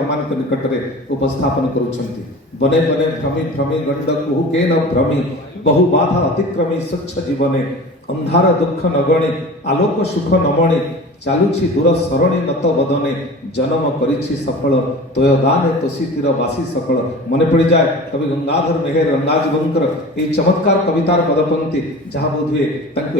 आम निकट में उपस्थापन करुछंती। बने बने भ्रमी भ्रमी गंड कुहु के न भ्रमी बहु बाधा अतिक्रमी स्वच्छ जीवने अंधार दुख नगणी आलोक सुख नमणी चालुछि दूर सरणी नत बदने जन्म करिछि सफल तोय दाने तोषितिर बासी सकल। मन पड़ जाए कवि गंगाधर मेहेर रंगाजीवंकर ये चमत्कार कवितार पदपंक्ति जहाँ बोधुए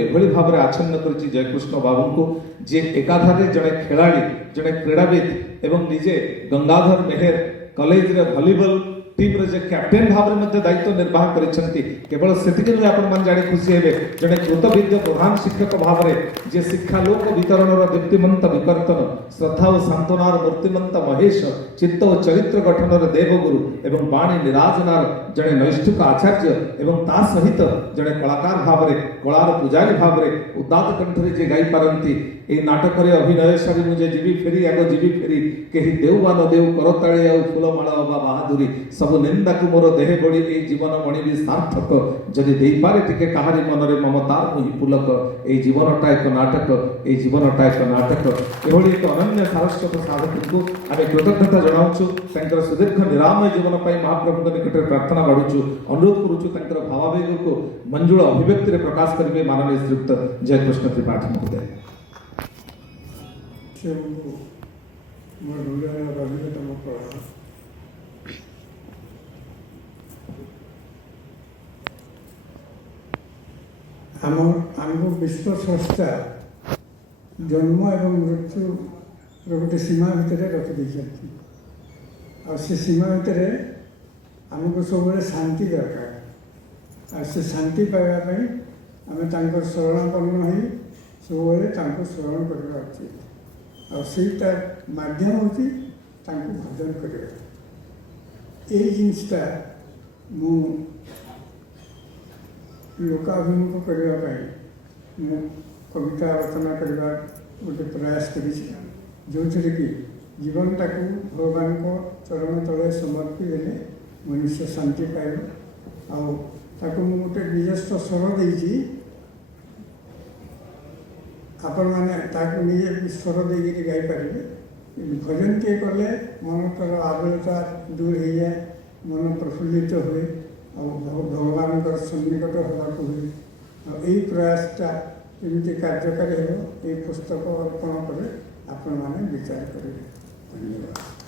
एभली भाव में आच्छन्न कर जयकृष्ण बाबू को जे एकाधारे जड़े खिलाड़ी जड़े क्रीड़ाविद एवं निजे गंगाधर मेहेर कॉलेज रे वॉलीबॉल टीम रे जे कैप्टेन भाव में दायित्व निर्वाह करिसेंती। केवल सेतिके नुहे आपण मान जानि खुशी हेबे जड़े कृतविद्य प्रधान शिक्षक भाव में जे शिक्षा लोक वितरणर दीप्तिमंत विकर्तन श्रद्धा और सांत्वनार मूर्तिमंत महेश चित्त और चरित्र गठनर देवगुरु एवं बाणी निराजनार जड़े नैष्ठिक आचार्य एवं ता सहित जड़े कलाकार भाव में कलार पूजारी भाव में उदात कंठरे जे गाई पारंती ए नाटक अभिनय सारी मुझे जीवी फेरी आग जीवी फेरी कहीं देव बा न देव करताड़ी आ फूलमाला बा बहादुरी सब निंदा को मोर देहे बड़ी ए जीवन मणि भी सार्थक जदि दे पारे टिके कहारी मनरे ममतार मुहि पुलक ए जीवनटा एक नाटक ए जीवनटा एक नाटक एभली एक अनन्य सारस्वत साधक को आम कृतज्ञता जनाऊँ तांकर सुदीर्घ निरामय जीवन पर महाप्रभु निकट प्रार्थना बाढ़ुचु अनुरोध करुचु भावावेग को मंजुल अभिव्यक्ति प्रकाश करेंगे माननीय श्रीयुक्त जयकृष्ण त्रिपाठी महोदय। आमको विश्व संस्था जन्म एवं मृत्यु गोटे सीमा भितर रखी आ से सीमा भितर आमको सब शांति दरकार आ से शांति पाइबा आम शरणापन्न हो सब शरण करवा उचित आईटा मध्यम होती भजन करवा ये जिनटा मु लोकाभिमुख करने कविता रचना करवा गोटे प्रयास कर जो थे कि जीवनटा को भगवान को चरण तले समर्पी देने मनुष्य शांति पाइब आको मु गोटे निजस्व स्वर देती आपण मैंने निजे स्वर देकर गाई पारे भजन टे कले मन तर आबलता दूर हो जाए मन प्रफुल्लित हुए भगवान सन्निकट होगा हुए यही प्रयासटा एमती कार्यकारी हो पुस्तक अर्पण कर आपण मैंने विचार करेंगे। धन्यवाद।